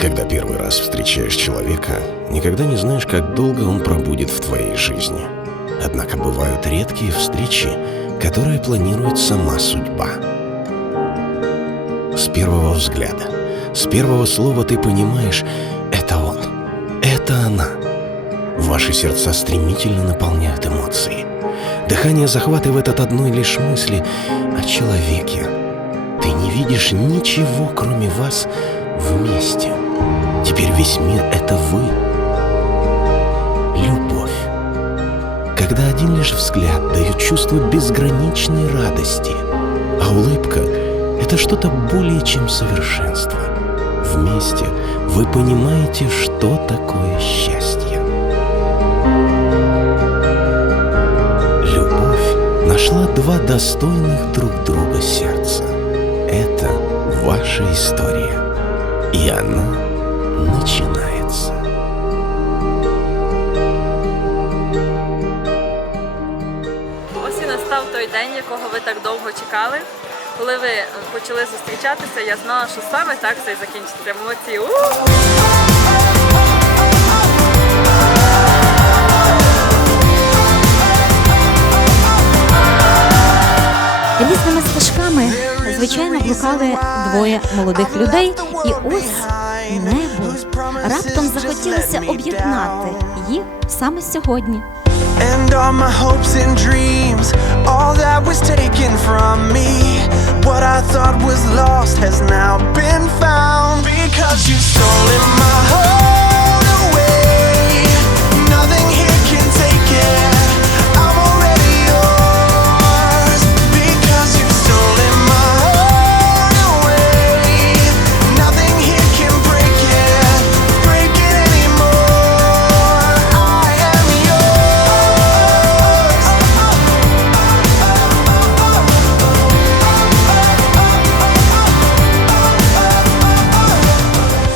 Когда первый раз встречаешь человека, никогда не знаешь, как долго он пробудет в твоей жизни. Однако бывают редкие встречи, которые планирует сама судьба. С первого взгляда, с первого слова ты понимаешь, это он, это она. Ваши сердца стремительно наполняют эмоции. Дыхание захватывает от одной лишь мысли о человеке. Ты не видишь ничего, кроме вас вместе. Теперь весь мир — это вы. Любовь. Когда один лишь взгляд дает чувство безграничной радости, а улыбка — это что-то более чем совершенство. Вместе вы понимаете, что такое счастье. Любовь нашла два достойных друг друга сердца. Это ваша история. И она начинается. Ось і настав той день, якого ви так довго чекали. Коли ви почали зустрічатися, я знала, що саме так це і закінчиться. Емоції. Блукали двоє молодих людей, і ось небо раптом захотілося об'єднати їх саме сьогодні. And all my hopes and dreams, all that was taken from me. What I thought was lost has now been found.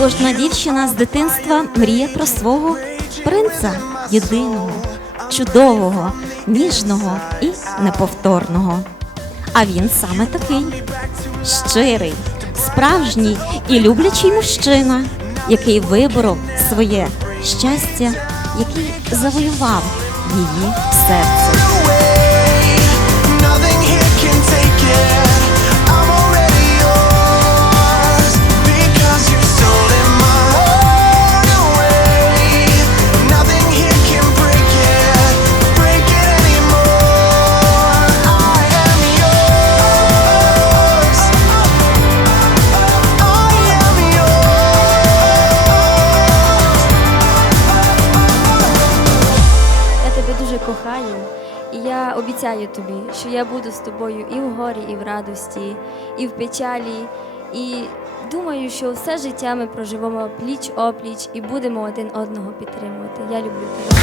Кожна дівчина з дитинства мріє про свого принца єдиного, чудового, ніжного і неповторного. А він саме такий щирий, справжній і люблячий мужчина, який виборов своє щастя, який завоював її серце. Обіцяю тобі, що я буду з тобою і в горі, і в радості, і в печалі. І думаю, що все життя ми проживемо пліч опліч і будемо один одного підтримувати. Я люблю тебе.